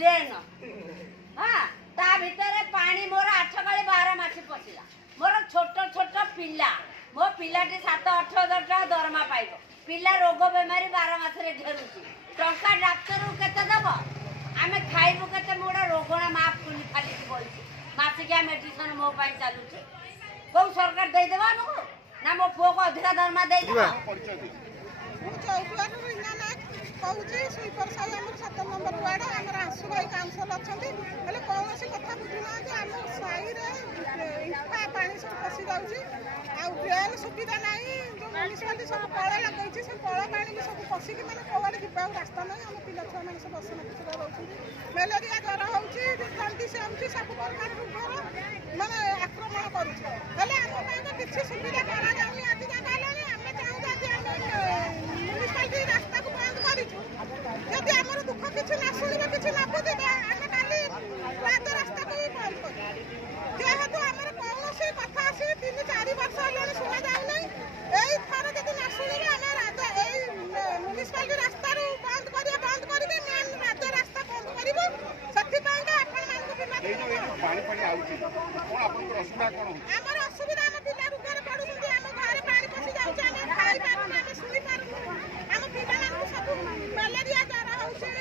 Drain हाँ ता भितर पानी मोर 8 गाड़ी 12 मासी पशिला मोर छोट छोट पिला मो पिलाटी 7-8 हजार टका दरमा पाइब पिला रोग बेमारी 12 मासरे घेरुची टंका डाक्टर केते दब आमे खाइबु केते मोड़ा रोगणा माफ कुली खाली बोलची मासिकिया मेडिसिन मो पाई चालुची को सरकार दे देबा हमको ना मो पुओ को अधिक दरमा दे देबा कौची स्वीपर साई आम 7 नंबर वार्ड आम आंसू भाई काउनसिल अच्छा कौन कथा बुझुना आम साई इफा पा सब पशि जाऊँगी आेन सुविधा ना जो म्यूनिशिपालिटी सब कल लगे से कल पा भी सब पशिकी मैंने कौन जा रास्ता ना आम पिला छुआ मैंने सब असना कुचरा रोचे मेलेरिया ज्वर होंटिस आँटी सब प्रकार माने आक्रमण करें किसी सुविधा करा जाऊनी आज जगह आम चाहूँ म्यूनिशिपालिटी रास्ता को बंद जदि आम दुख किसी ना शुणवे किसी ना बुझे आम काली राज रास्ता को भी बंद कर जेहेतु आम कौन कथा आसी 3-4 वर्ष है शुणा जाऊना यही थर जब ना शुणे आम म्यूनिशिपालिटी रास्ता बंद करके मेन राज्य रास्ता बंद कर असुविधा आम पिला रोगरे पड़ुंट आम घर पानी पशि जाऊँ आम खाई पारूँ आम शुणी पारूँ आम पिला सब मेलेरिया ज्वर होची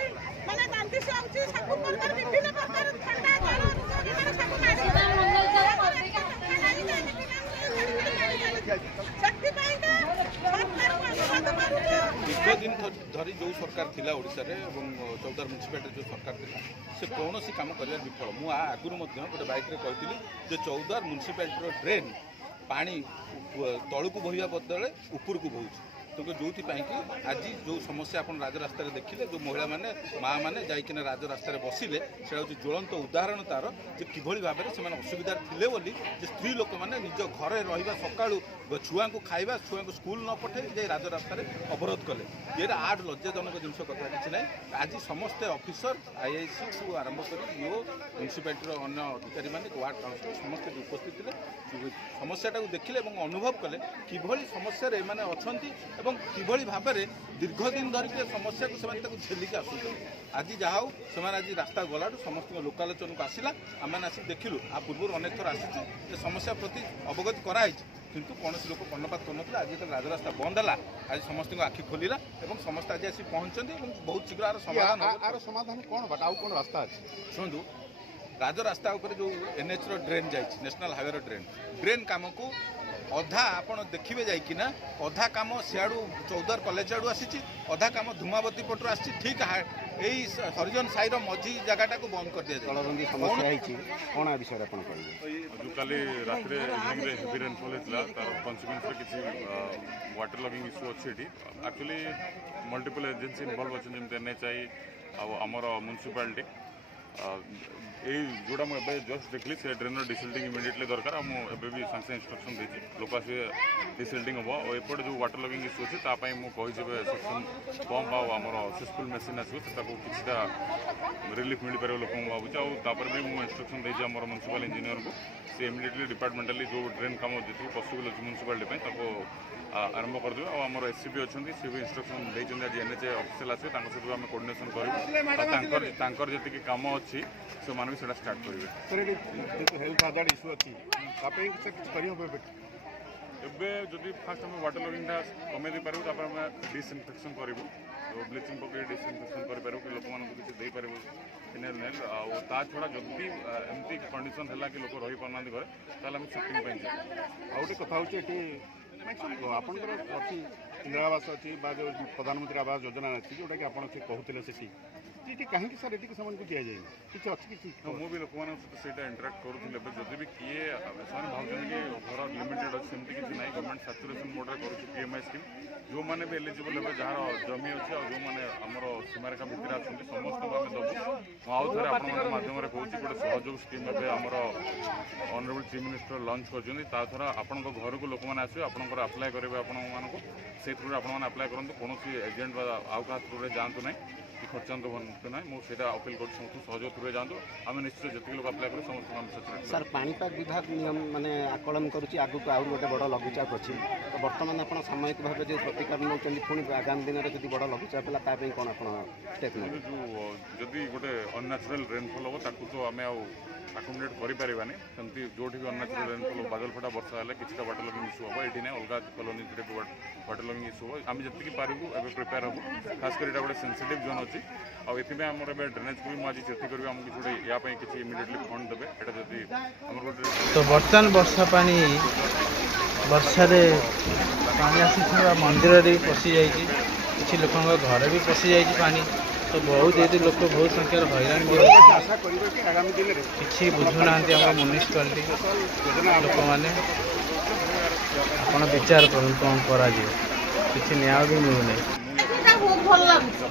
माने दंडिस होची सब प्रकार विभिन्न प्रकार ठंडा ज्वर सब दीर्घ दिन धरी जो सरकार थिला ओडिशा रे एवं चौदार म्यूनिसिपालिटी जो सरकार थिला से कौन काम कर विफल मु आगुरी गोटे बाइक कहती जे चौदार म्यूनिसिपालिटी ड्रेन पानी तलू बोहिया बदले उपरकू बोची तो जो आज जो समस्या आप राजरास्त देखिले जो महिला मैंने माँ मैंने जाइकिना राजरास्त बसिले से हूँ ज्वलंत उदाहरण तार जे किभली भाव में से असुविधा थे बोली स्त्री लोक मैंने निज घरे रहा सकाळू छुआ को खाଇବା छुआ को स्कूल न पठे जाए राजरास्त अवरोध कले ये आठ लज्जाजनक जिनस कथा किसी ना आज समस्ते ऑफिसर आईआईसी को आरंभ कर ईओ म्यूनिसिपालिटी अन्य अधिकारी मैंने वार्ड काउंसिल समस्ते उपस्थित थे समस्याटा देखिले अनुभव कले किभली समस्या एमाने अछंती किभली भाव में दीर्घ दिन धरिक समस्या को झेलिक आसुच्च आज जहाँ से आज रास्ता गला समस्त लोकालोचन को आसला आम आसिक देखिलु आ पूर्व अनेक थर आसी समस्या प्रति अवगत कराई किंतु कौन लोक कर्णपात कर आज जो राजरास्ता बंद है आज समस्त आखि खोलला और समस्त आज आसी पहुँचते बहुत शीघ्र आर समाधान कौन बाट आउ कौन रास्ता अच्छे शुणु राजरास्ता जो एनएच ड्रेन जा नेशनल हाईवे ड्रेन काम को अधा आपड़ देखिए जाइकिना अधा कम सियाड़ू चौदार कलेज आड़ू आसी अधा कम धूमावती पटू आसी ठीक यही हरिजन साईर मझी जगटा को बंद कर दिया जलरंगी समस्या कौन आ विषय आप जो कल रात इवनिंग हेवी रेनफॉल होता तार कन्सिक्वेन्स किसी वाटर लगिंग इश्यू अच्छी एक्चुअली मल्टीपल एजेंसी इनवल्व अच्छे जमी एनएचआई आमर म्यूनिसिपालिटी यही जोड़ा मुझे जस्ट देखली से ड्रेनर डिसिल्टिंग इमिडिएटली दरकार मुझे भी सागे इंस्ट्रक्शन देती लोक आस डिसिल्टिंग हम और एपटे जो वाटर लगिंग इश्यू अच्छे तापाई मुझे सेक्शन पंप आमर सिस्फुल मेसीन आसो किसी रिलीफ मिल पार लोक भावुँ आउे भी मुझे इंस्ट्रक्शन देती आम म्यूनिसिपल इंजीनियर को सी इमिडिएटली डिपार्टमेंटाली जो ड्रेन कम जी पसिबल अच्छे म्यूनिसिपालिटी आरंभ करदे आमर एससीपी अच्छा सी भी इंस्ट्रक्शन देते आज एनएचए ऑफिशियल आसे सहित आम कोर्डिनेशन करूँ जी कम अच्छी से मैंने भी स्टार्ट करेंगे हेल्थ हाजार्ड इश्यू अच्छी एवं जदि फास्ट आम वाटर लगिंगटा कमे दे पारू आम डिसइनफेक्शन करूँ तो ब्लीचिंग पकड़ डिसइनफेक्शन करूँ कि लोक मानक किसी दे पारू फिनाइल नेल आ छड़ा जदि एमती कंडीशन है कि लोक रही पाना घरे ताल शिफ्टिंग गोटे कथा हूँ आपंकर अच्छी इंदिरा आवास अच्छी जो प्रधानमंत्री आवास योजना अच्छी जोटा कि आप कहते से कहीं सर ये दिया जाए किसी अच्छी किसी मुझे लोक सहित इंटराक्ट करूँ जदि भी किए से भाव कि घर लिमिटेड अच्छे सेमती किसी ना गवर्नमेंट सैचुरेशन मोड में कर पीएमआई स्कीम जो मैंने भी एलिजिबल हे जहाँ जमी अच्छे और जो मैंने आमर सीमारेखा भितर अच्छा समस्त आम दबू आउ थे आपमाध्यम कहूँ गोटे सहयोग स्कीम एमर ऑनरेबल चीफ मिनिस्टर लंच कर आपण घर को लोक मैंने आसवे आपंकर आप्लाय करेंगे आपण से थ्रू आप अप्लाय करूँ कौन एजेंट आउ क्या थ्रू जातु ना ଖର୍ଚ୍ଚାନ୍ତ ହୁଅନ୍ତୁ ନାହିଁ। ମୁଁ ସେଇଟା ଅପିଲ କରୁଛି ସମସ୍ତଙ୍କୁ ସହଯୋଗ କରିବେ ଯାଆନ୍ତୁ। ଆମେ ନିଶ୍ଚିତ ଯେତିକି ଲୋକ ଆପ୍ଲାଏ କରୁ ସମସ୍ତଙ୍କୁ ଆମେ ସଚେତନ ସାର୍ ପାଣିପାଗ ବିଭାଗ ନିୟମ ମାନେ ଆକଳନ କରୁଛି ଆଗକୁ ଆହୁରି ଗୋଟେ ବଡ଼ ଲଘୁଚାପ ଅଛି, ତ ବର୍ତ୍ତମାନ ଆପଣ ସାମୟିକ ଭାବେ ଯେଉଁ ପ୍ରତିକାର ନେଉଛନ୍ତି, ପୁଣି ଆଗାମୀ ଦିନରେ ଯଦି ବଡ଼ ଲଘୁଚାପ ହେଲା ତା ପାଇଁ କ'ଣ ଆପଣ ଷ୍ଟେପ୍ ନେବେ? ଯେଉଁ ଯଦି ଗୋଟେ ଅନ୍ୟାଚୁରାଲ୍ ରେନଫଲ୍ ହେବ ତାକୁ ତ ଆମେ ଆଉ ଆକୋମୋଡେଟ୍ କରିପାରିବାନି। ସେମିତି ଯେଉଁଠି ବି ଅନ୍ୟାଚୁରାଲ୍ ରେନଫଲ୍ ବାଦଲ ଫଟା ବର୍ଷା ହେଲେ କିଛିଟା ୱାଟର ଲଗିଂ ଇସ୍ୟୁ ହେବ। ଏଠି ନାହିଁ ଅଲଗା କଲୋନିରେ ବି ୱାଟର ଲଗିଂ ଇସ୍ୟୁ ହେବ। ଆମେ ଯେତିକି ପାରିବୁ ଏବେ ପ୍ରିପେୟାର ହେବୁ। ଖାସ୍ କରି ଏଇଟା ଗୋଟେ ସେନ୍ସିଟିଭ୍ ଜୋନ୍ ଅଛି। ଆଉ ଏଥିପାଇଁ ଆମର ଏବେ ଡ୍ରେନେଜ୍କୁ ବି ମୁଁ ଆଜି ଚେଷ୍ଟା କରିବି ଆମକୁ କିଛି ଗୋଟେ ୟା ପାଇଁ କିଛି ଇମିଡ଼ିଏଟଲି ଫଣ୍ଡ ଦେବେ। ଏଇଟା ଯଦି ଆମର ଗୋଟେ ତ ବର୍ତ୍ତମାନ ବର୍ଷାରେ ପାଣି ଆସିଥିବା ମନ୍ଦିରରେ ବି ପଶିଯାଇଛି, କିଛି ଲୋକଙ୍କ ଘରେ ବି ପଶିଯାଇଛି ପାଣି। ତ ବହୁତ ଏଠି ଲୋକ ବହୁତ ସଂଖ୍ୟାରେ ହଇରାଣ ବି ହେଉଛନ୍ତି। ଆଶା କରିବେ କି ଆଗାମୀ ଦିନରେ କିଛି ବୁଝୁନାହାନ୍ତି ଆମ ମ୍ୟୁନିସିପାଲିଟି ଲୋକମାନେ। ଆପଣ ବିଚାର କରନ୍ତୁ କ'ଣ କରାଯିବ, କିଛି ନ୍ୟାୟ ବି ମିଳୁନାହିଁ। ଏଇଟା ବହୁତ ଭଲ ଲାଗୁଛି।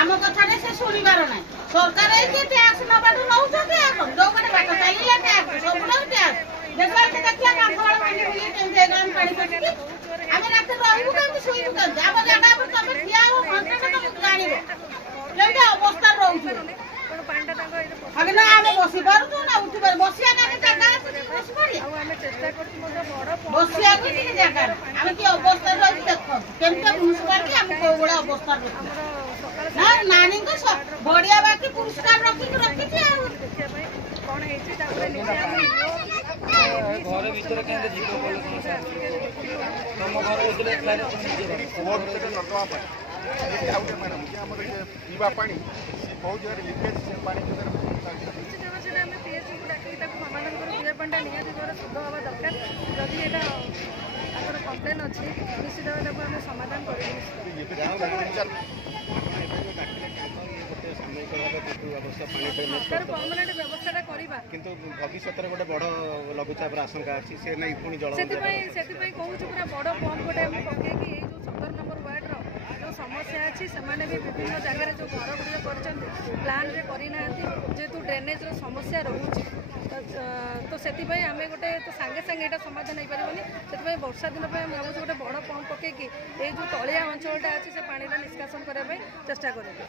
ଆମ କଥାରେ ସେ ଶୁଣିବାର ନାହିଁ। ସରକାର ଏଇଠି ଟ୍ୟାକ୍ସ ନବାଠୁ ନଉଛନ୍ତି ଆଉ ଯୋଉମାନେ ବାଟ ଚାଲିଲେ ଟ୍ୟାକ୍ସ ସବୁଠାରୁ ଟ୍ୟାକ୍ସ ଯେତେବେଳେ ଦେଖିବା କାନ୍ଥବାଳ ଭାଙ୍ଗି ବୁଲି କେମିତି ଏଗାମ ପାଣି ପଶିକି ଆମେ ରାତିରେ ରହିବୁ କେମିତି ଶୋଇବୁ କେମିତି ଆମ ଜାଗା ଉପରେ ତମେ ଠିଆ ହବ ଘଣ୍ଟାଟା ତମକୁ ଜାଣିବ କେମିତି ଅବସ୍ଥାରେ ରହୁଛୁ। ଆगे ନା ଆମେ ବସି ପାରୁଛୁ ନା ଉଠି ପାରୁ ବସିବା କାହିଁ ଜାଗା ଅଛି ବସି ପାରି ବସିବାକୁ ଟିକେ ଜାଗା ଆମେ କି ଅବସ୍ଥାରେ ରହିଛୁ ଦେଖନ୍ତୁ କେମିତି ମ୍ୟୁନିସିପାଲିଟି ଆମେ କୋଉ ଭଳିଆ ଅବସ୍ଥାରେ ରଖିଛୁ ନା ନାନୀଙ୍କ ବଢିଆ ବାକି ପୁରସ୍କାର ରଖିଛି ଆଉ କଣ ହେଇଛି ତାପରେ ନିଜେ ଆମେ ଘର ଭିତରେ କେମିତି ଯିବ ତମ ଘର ଭିତରେ ନର୍ଦ୍ଦମା ପାଣି ଆଉ ଗୋଟେ ମ୍ୟାଡ଼ାମ୍ ଯେ ଆମର ଯେ ପିଇବା ପାଣି ବହୁତ ଜାଗାରେ ଲିକେଜ୍ ସେ ପାଣି ଭିତରେ କିଛି ଜଣ ସେଟା ଆମେ ପିଏଚ୍ସିକୁ ଡାକିକି ତାକୁ ସମାଧାନ କରୁ। ପିଇବା ପାଣିଟା ନିହାତି ଭାବରେ ଶୁଦ୍ଧ ହେବା ଦରକାର। ଯଦି ଏଇଟା ତାଙ୍କର କମ୍ପ୍ଲେନ୍ ଅଛି ନିଶ୍ଚିତ ଭାବେ ତାକୁ ଆମେ ସମାଧାନ କରିବୁ। ସରକାର ପରମାନେଣ୍ଟ ବ୍ୟବସ୍ଥାଟା କରିବା, କିନ୍ତୁ ଭବିଷ୍ୟତରେ ଗୋଟେ ବଡ଼ ଲଘୁଚାପର ଆଶଙ୍କା ଅଛି, ସେ ନେଇ ପୁଣି ଜଳ ସେଥିପାଇଁ କହୁଛୁ ପୁରା ବଡ଼ ପମ୍ପ ଗୋଟେ ଆମେ ପକେଇକି ଏଇ ଯେଉଁ 17 ନମ୍ବର ୱାର୍ଡ଼ର ଯେଉଁ ସମସ୍ୟା ଅଛି ସେମାନେ ବି ବିଭିନ୍ନ ଜାଗାରେ ଯେଉଁ ଘରଗୁଡ଼ିକ କରିଛନ୍ତି ପ୍ଲାନ୍ରେ କରିନାହାନ୍ତି ଯେହେତୁ ଡ୍ରେନେଜ୍ର ସମସ୍ୟା ରହୁଛି। ତ ସେଥିପାଇଁ ଆମେ ଗୋଟେ ତ ସାଙ୍ଗେ ସାଙ୍ଗେ ଏଇଟା ସମାଧାନ ହେଇପାରିବନି। ସେଥିପାଇଁ ବର୍ଷା ଦିନ ପାଇଁ ଆମେ ଭାବୁଛୁ ଗୋଟେ ବଡ଼ ପମ୍ପ ପକେଇକି ଏଇ ଯେଉଁ ତଳିଆ ଅଞ୍ଚଳଟା ଅଛି ସେ ପାଣିଟା ନିଷ୍କାସନ କରିବା ପାଇଁ ଚେଷ୍ଟା କରିବୁ।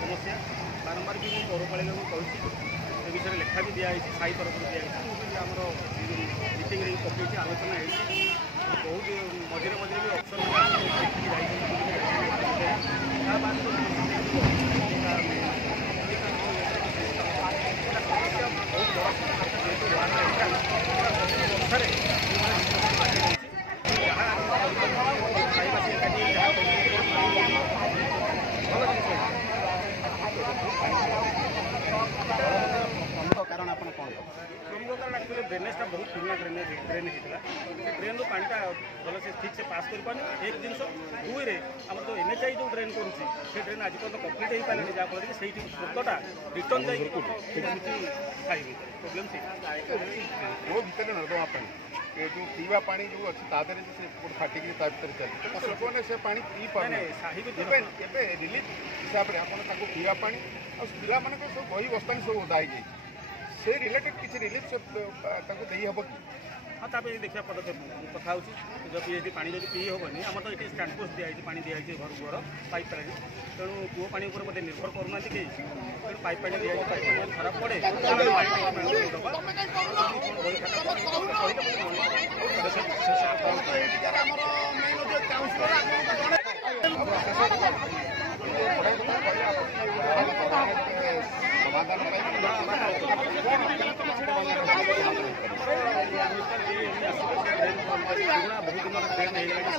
ସମସ୍ୟା ବାରମ୍ବାର ବି ମୁଁ ପୌରପାଳିକାକୁ କହିଛି, ଏ ବିଷୟରେ ଲେଖା ବି ଦିଆହେଇଛି, ସାହି ତରଫରୁ ଦିଆହେଇଛି, ଆମର ମିଟିଂରେ ବି ପକେଇଛି, ଆଲୋଚନା ହେଇଛି। ବହୁତ ମଝିରେ ମଝିରେ ବି ଅଫିସର କାରଣ ଆପଣ କ'ଣ ପ୍ରମୁଖ କାରଣ ଆକ୍ଚୁଆଲି ଡ୍ରେନେଜ୍ଟା ବହୁତ ପୁରୁଣା ଡ୍ରେନ୍ ହେଇଥିଲା। ସେ ଡ୍ରେନ୍ରୁ ପାଣିଟା ଭଲସେ ଠିକ୍ ସେ ପାସ୍ କରିପାରୁନି ଏକ ଜିନିଷ। ଦୁଇରେ ଆମର ଯେଉଁ NHI ଯେଉଁ ଡ୍ରେନ୍ କରୁଛି ସେ ଡ୍ରେନ୍ ଆଜି ପର୍ଯ୍ୟନ୍ତ କମ୍ପ୍ଲିଟ୍ ହେଇପାରିଲାନି, ଯାହାଫଳରେ କି ସେଇଠି ସ୍ରୋତଟା ରିଟର୍ନ ଯାଇକି ସେମିତି ଖାଇବେ ପ୍ରୋବ୍ଲେମ୍ ସେଇଟା ମୋ ଭିତରେ ନର୍ଦ୍ଦମା ପାଣି ଏ ଯେଉଁ ପିଇବା ପାଣି ଯେଉଁ ଅଛି ତା ଦେହରେ ସେ ଫାଟିକି ତା ଭିତରେ ଚାଲିଛି ଲୋକମାନେ ସେ ପାଣି ପିଇପାରୁନି। ଏବେ ରିଲିଫ୍ ହିସାବରେ ଆପଣ ତାକୁ ପିଇବା ପାଣି ଆଉ ପିଲାମାନଙ୍କ ସବୁ ବହି ବସ୍ତାନି ସବୁ ଓଦା ହେଇଯାଇଛି, ସେ ରିଲେଟେଡ୍ କିଛି ରିଲିଫ୍ ସେ ତାଙ୍କୁ ଦେଇହେବ କି? ହଁ ତା ପାଇଁ ଦେଖିବା ପଦକ୍ଷେପ କଥା ହେଉଛି। ଯଦି ଏଠି ପାଣି ଯଦି ପିଇ ହେବନି ଆମର ତ ଏଠି ଷ୍ଟାଣ୍ଡପୋଷ୍ଟ ଦିଆହେଇଛି, ପାଣି ଦିଆହେଇଛି ଘରକୁ ଘର ପାଇପ୍ ପାଣି, ତେଣୁ କୂଅ ପାଣି ଉପରେ ବୋଧେ ନିର୍ଭର କରୁନାହାନ୍ତି କେହି, ତେଣୁ ପାଇପ୍ ପାଣି ଦିଆହେଇଛି। ପାଇପ୍ ପାଣି ଯଦି ଖରାପ ପଡ଼େ ସମାଧାନ ପାଇଁ ବହୁତ ଦିନର ଟ୍ରେନ୍ ହେଇଗଲାଣି।